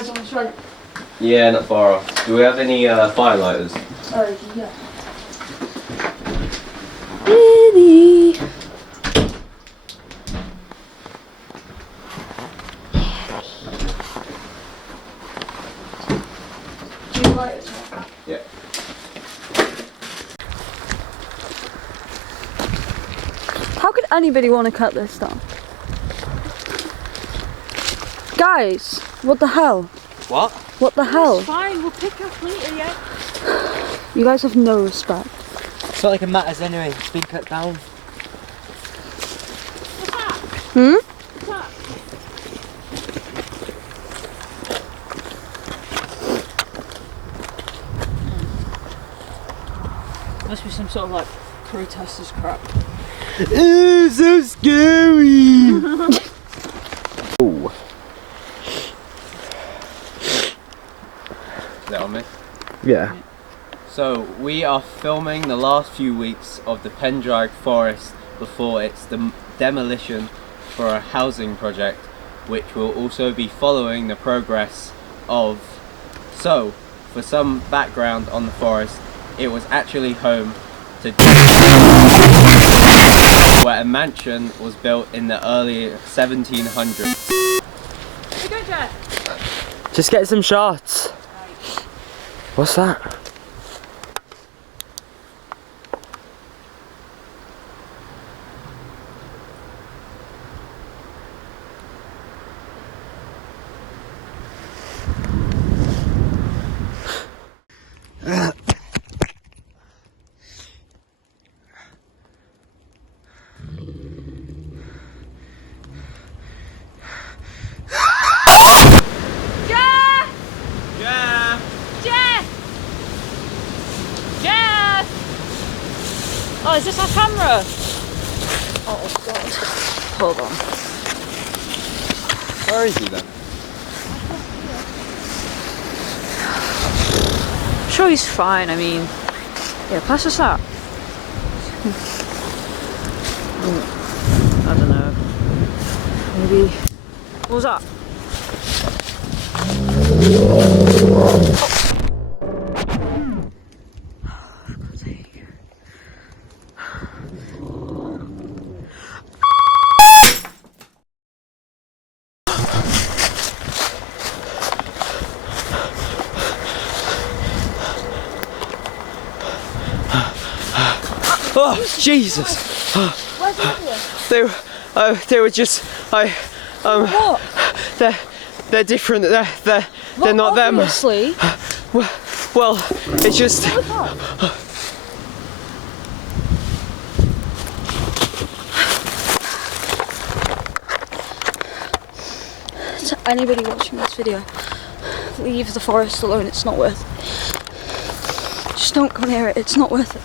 There's on the right. Yeah, not far off. Do we have any firelighters? Yeah. Really? Do you light it? Yeah. How could anybody want to cut this down? Guys, what the hell? What? What the hell? It's fine, we'll pick up later, yeah? You guys have no respect. It's not like it matters anyway, it's been cut down. What's that? Hmm? What's that? Must be some sort of like protesters crap. Ooh, so scary! Ooh. Is that on me? Yeah. So we are filming the last few weeks of the Pendrag Forest before its demolition for a housing project, which will also be following the progress of. So, for some background on the forest, it was actually home to where a mansion was built in the early 1700s. Here you go, Jeff. Just get some shots. What's that? Oh, is this our camera? Oh god. Hold on. Where is he then? I'm sure he's fine, I mean. Yeah, pass us that. I don't know. Maybe. What was that? Oh, Jesus! Where's the other? They were just, What? they're different, they're not them. Obviously. Well, it's just, What's that? To anybody watching this video, leave the forest alone, it's not worth it. Just don't go near it, it's not worth it.